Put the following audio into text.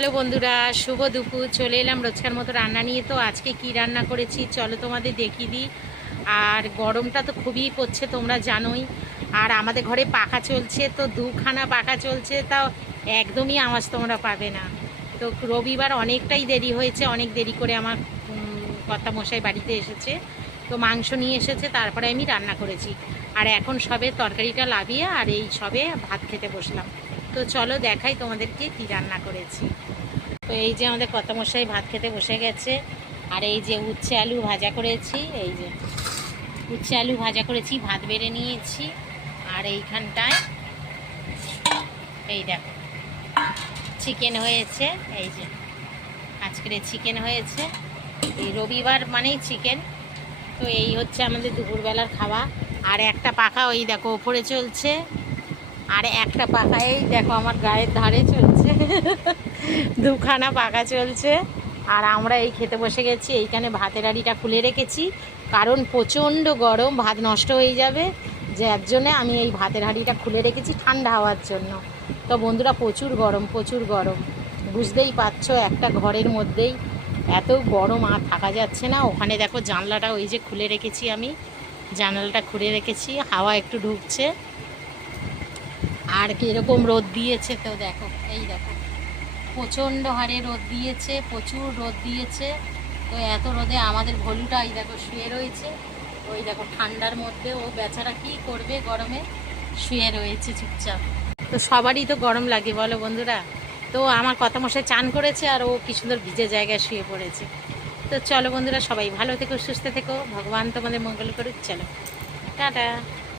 Hello বন্ধুরা, শুভ দুপুর। চলে এলাম রোজকার মতো রান্না নিয়ে। তো আজকে কি রান্না করেছি চলো তোমাদের দেখিয়ে দিই। আর গরমটা তো খুবই পড়ছে, তোমরা জানোই। আর আমাদের ঘরে পাখা চলছে, তো দুখানা পাখা চলছে, তাও একদমই আওয়াজ তোমরা পাবে না। তো রবিবার অনেকটাই দেরি হয়েছে, অনেক দেরি করে আমার কর্তামশাই বাড়িতে এসেছে। তো মাংস নিয়ে এসেছে, তারপরে আমি রান্না করেছি। আর এখন সবে তরকারিটা লাভিয়ে আর এই সবে ভাত খেতে বসলাম। তো চলো দেখাই তোমাদেরকে কি রান্না করেছি। তো এই যে আমাদের কর্তামশাই ভাত খেতে বসে গেছে। আর এই যে উচ্ছে আলু ভাজা করেছি, এই যে উচ্ছে আলু ভাজা করেছি, ভাত বেড়ে নিয়েছি। আর এইখানটায় এই দেখো চিকেন হয়েছে, এই যে আজকের চিকেন হয়েছে। এই রবিবার মানেই চিকেন। তো এই হচ্ছে আমাদের দুপুরবেলার খাওয়া। আর একটা পাখা ওই দেখো ওপরে চলছে, আর একটা পাখা এই দেখো আমার গায়ের ধারে চলছে। দুখানা পাখা চলছে। আর আমরা এই খেতে বসে গেছি। এইখানে ভাতের হাঁড়িটা খুলে রেখেছি, কারণ প্রচণ্ড গরম, ভাত নষ্ট হয়ে যাবে, যার জন্যে আমি এই ভাতের হাঁড়িটা খুলে রেখেছি ঠান্ডা হওয়ার জন্য। তো বন্ধুরা প্রচুর গরম, প্রচুর গরম, বুঝতেই পারছো। একটা ঘরের মধ্যেই এত গরম আর থাকা যাচ্ছে না। ওখানে দেখো জানলাটা ওই যে খুলে রেখেছি, আমি জানালাটা খুলে রেখেছি, হাওয়া একটু ঢুকছে। আর কীরকম রোদ দিয়েছে তো দেখো, এই দেখো প্রচণ্ড হারে রোদ দিয়েছে, প্রচুর রোদ দিয়েছে। তো এত রোদে আমাদের ভলুটা এই দেখো শুয়ে রয়েছে। ওই দেখো ঠান্ডার মধ্যে ও বেচারা কী করবে, গরমে শুয়ে রয়েছে চুপচাপ। তো সবারই তো গরম লাগে বলো বন্ধুরা। তো আমার কর্তামশাই চান করেছে আর ও কি সুন্দর ভিজে জায়গায় শুয়ে পড়েছে। তো চলো বন্ধুরা, সবাই ভালো থেকো, সুস্থ থেকো, ভগবান তোমাদের মঙ্গল করুক। চলো টাটা।